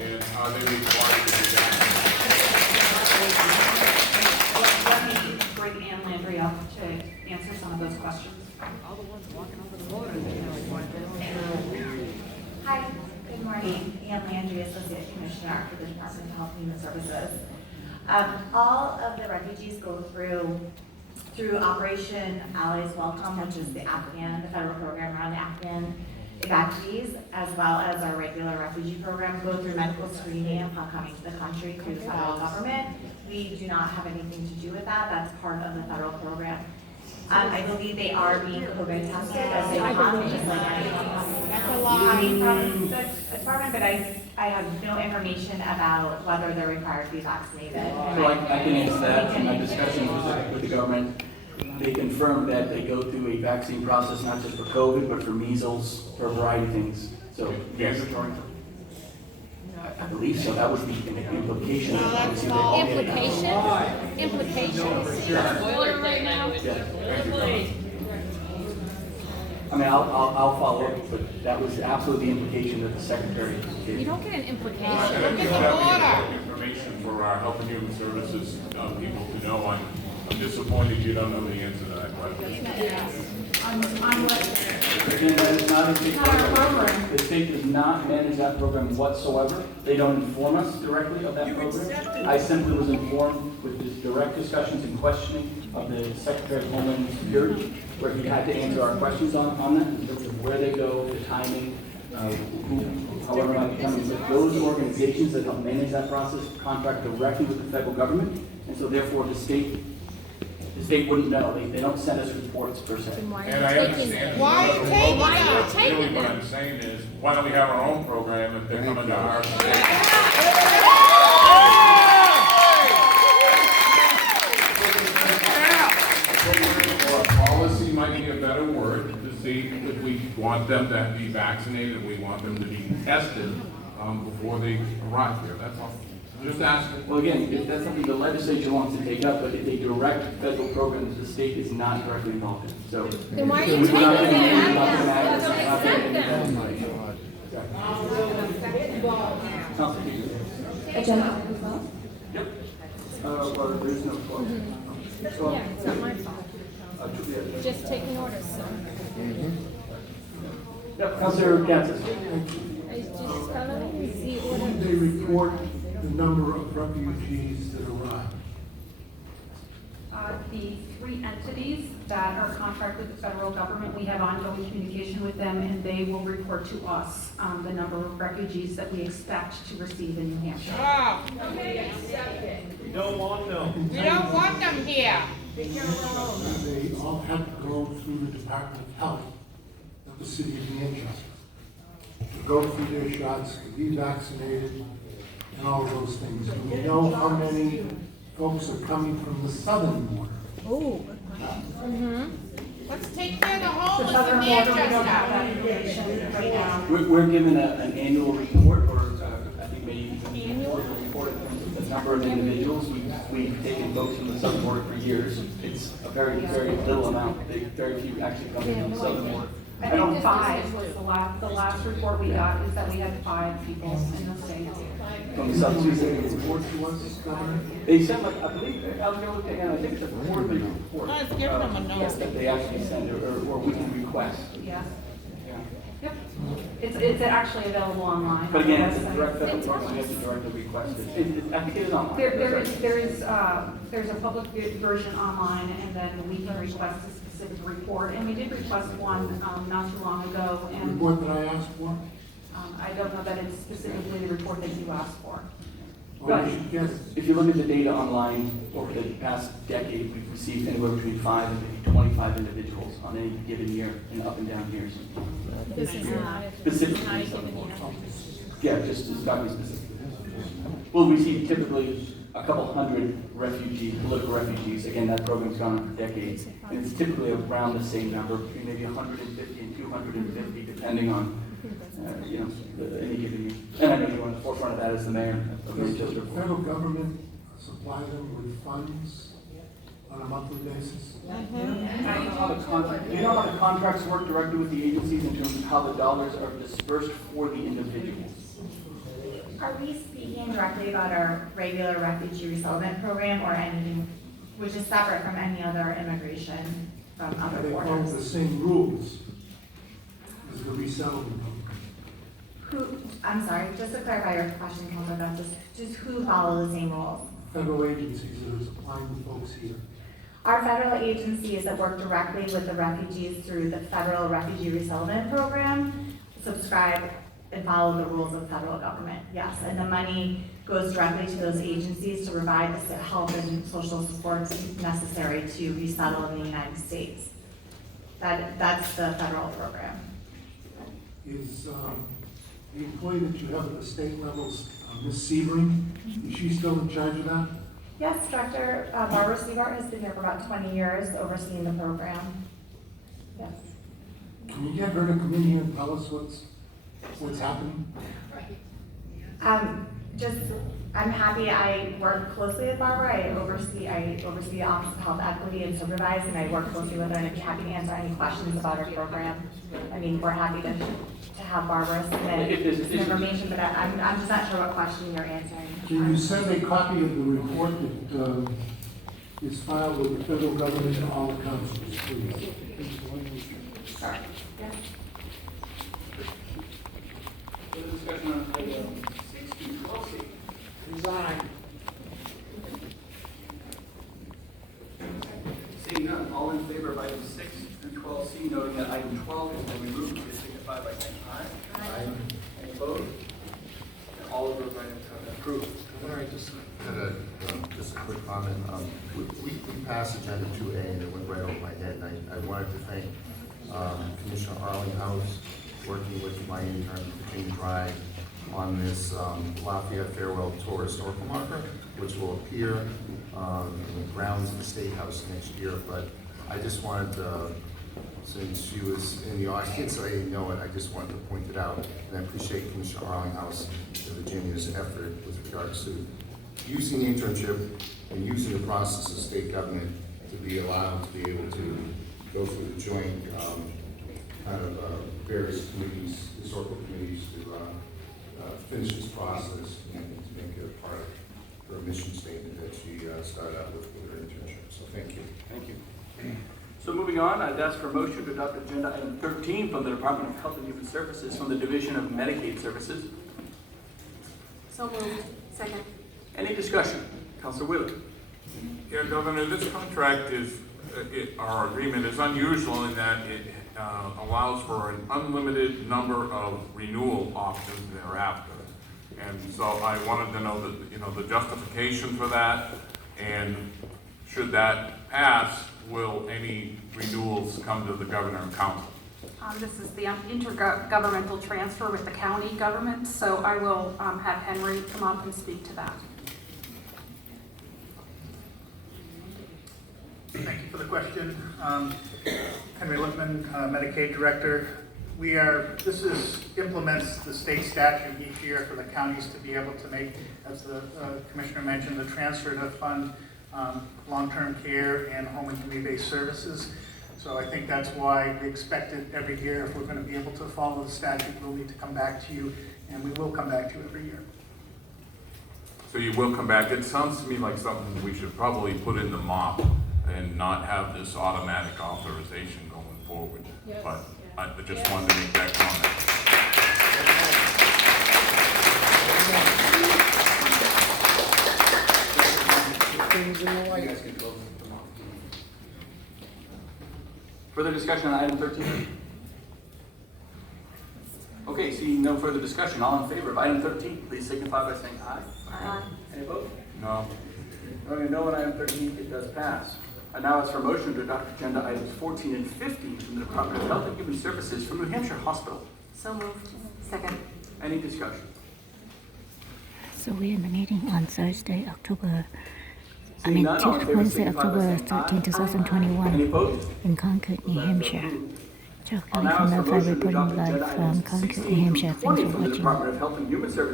And are they required to do that? Let me bring Ann Landry up to answer some of those questions. Hi, good morning. Ann Landry, Associate Commissioner for the Department of Health and Human Services. All of the refugees go through Operation Allies Welcome, which is the federal program around Afghan evacuees, as well as our regular refugee program, go through medical screening upon coming to the country through the federal government. We do not have anything to do with that. That's part of the federal program. I believe they are being COVID tested as they come, just like anyone coming from the department, but I have no information about whether they're required to be vaccinated. So I can answer that. In my discussions with the government, they confirmed that they go through a vaccine process, not just for COVID, but for measles, for a variety of things. So, yes. I believe so. That would be an implication. Implication? Spoiler right now? I mean, I'll follow up, but that was absolutely the implication that the secretary You gave. don't get an implication. I think that would be information for our Health and Human Services people to know. I'm disappointed you don't know the answer to that question. Again, that is not a state program. The state does not manage that program whatsoever. They don't inform us directly of that program. I simply was informed with the direct discussions and questioning of the Secretary of Homeland Security, where he had to answer our questions on that, in terms of where they go, the timing, however might be coming. But those organizations that help manage that process contract directly with the federal government, and so therefore the state wouldn't know. They don't send us reports per se. And I understand. Why are you taking Really, what them? I'm saying is, why don't we have our own program if they're coming to our state? Or a policy might be a better word to see if we want them to be vaccinated, we want them to be tested before they arrive here. That's all. Just asking. Well, again, if that's something the legislature wants to take up, but it's a direct federal program that the state is not directly involved in. So Then why are you we're taking not them? gonna use it, not gonna add it, That's not gonna accept them. Council, do you- Agenda item as well? Yep. Well, there's no fault. So, Yeah, it's not my fault. should be it. Just taking orders, so. Yep, Councilor Kansas. I just following the When order. they report the number of refugees that arrive. The three entities that are contracted with the federal government, we have ongoing communication with them, and they will report to us the number of refugees that we expect to receive in New Hampshire. We don't want them. We don't want them here. They all have to go through the Department of Health of the city of Manchester to go through their shots, to be vaccinated, and all of those things. Do we know how many folks are coming from the southern border? Let's take care of the The homeless southern in border, we don't have Manchester. that information right now. We're given an annual report, or I think maybe a report of the number of individuals. We've taken folks from the southern border for years. It's a very, very little amount. Very few actually come from the southern border. I think 5 was the last report we got is that we had 5 people in the state. From the southern They border. report to us, Governor? They send, like, I believe, I was gonna look at, I think it's a quarterly report. Let's give them a note. Yes, that they actually send, or we can request. Yes. Yeah. Yep. It's actually available online. But again, it's a Website. direct federal program, we have to directly request it. I think it is online. There's a public version online, and then we can request a specific report. And we did request one not too long ago, The and report that I asked for? I don't know that it's specifically the report that you asked for. Or I should guess, If you look at the data online over the past decade, we've received anywhere between 5 and maybe 25 individuals on any given year, in up and down years. This is not Specifically, not a southern given border. year. Yeah, just got to be specific. We'll receive typically a couple hundred refugees, political refugees. Again, that program's gone on for decades. And it's typically around the same number, between maybe 150 and 250, depending on, any given year. And I know you're on the forefront of that as the mayor of does Manchester. the federal government supply them with funds on a monthly basis? Do you know how the contracts work directly with the agencies in terms of how the dollars are dispersed for the individuals? Are we speaking directly about our regular refugee resettlement program or anything which is separate from any other immigration from other They follow the borders? same rules as the resettlement program. I'm sorry, just to clarify your question, Councilor Beth, just who follow the same rules? Federal agencies that are supplying the folks here. Our federal agencies that work directly with the refugees through the Federal Refugee Resettlement Program subscribe and follow the rules of the federal government, yes. And the money goes directly to those agencies to provide the health and social supports necessary to resettle in the United States. That's the federal program. Is the employee that you have at the state levels, Ms. Sebring, is she still in charge of that? Yes, Director Barbara Seabart has been here for about 20 years overseeing the program. Yes. Can you get her to come in here and tell us what's happening? I'm happy. I work closely with Barbara. I oversee the Office of Health Equity and Supervise, and I work closely with her, and I'd be happy to answer any questions about our program. I mean, we're happy to have Barbara submit some information, but I'm just not sure what question you're answering. Can you send a copy of the report that is filed with the federal government to all the councils, please? Sorry. Yes. Further discussion on item 6-12C. Seeing none, all in favor of items 6 through 12C, noting that item 12 has been removed, please signify by saying aye. Aye. Any opposed? And all of those items have been approved. I just had just a quick comment. We passed agenda 2A and it went right over my head, and I wanted to thank Commissioner Arlinghouse, working with my intern, Jane Dry, on this Lafayette Farewell Tour historical marker, which will appear in the grounds of the State House next year. But I just wanted to, since she was in the audience, I didn't know it, I just wanted to point it out. And I appreciate Commissioner Arlinghouse and Virginia's effort with regards to using the internship and using the process of state government to be allowed to be able to go through the joint various committees, historical committees, to finish this process and to make it a part of her mission statement that she started out with her internship. So thank you. Thank you. So moving on, I'd ask for a motion to adopt agenda item 13 from the Department of Health and Human Services from the Division of Medicaid Services. So moved. Second. Any discussion? Councilor Wheeler. Yeah, Governor, this contract is, our agreement is unusual in that it allows for an unlimited number of renewal options thereafter. And so I wanted to know the justification for that, and should that pass, will any renewals come to the governor and council? This is the intergovernmental transfer with the county government, so I will have Henry come up and speak to that. Thank you for the question. Henry Lippman, Medicaid Director. This implements the state statute each year for the counties to be able to make, as the Commissioner mentioned, the transfer to fund long-term care and home and community-based services. So I think that's why we expect it every year. If we're going to be able to follow the statute, we'll need to come back to you, and we will come back to you every year. So you will come back. It sounds to me like something we should probably put in the MOP and not have this automatic authorization going forward. Yes. But I just wanted to make that comment. You guys can close them off. Further discussion on item 13? Okay, seeing no further discussion, all in favor of item 13, please signify by saying aye. Aye. Any opposed? No. Knowing no on item 13, it does pass. And now it's for motion to adopt agenda items 14 and 15 from the Department of Health and Human Services from New Hampshire Hospital. So moved. Second. Any discussion? So we had a meeting on Thursday, Seeing none, all in favor, Wednesday, signify by October saying 13, aye. 2021, Any opposed? in Concord, New Hampshire. Joe I'll Kelly now from ask for Notified motion to reporting adopt live agenda from items Concord, 16 New Hampshire. through 20 Thanks for from the watching. Department of Health and Human Services.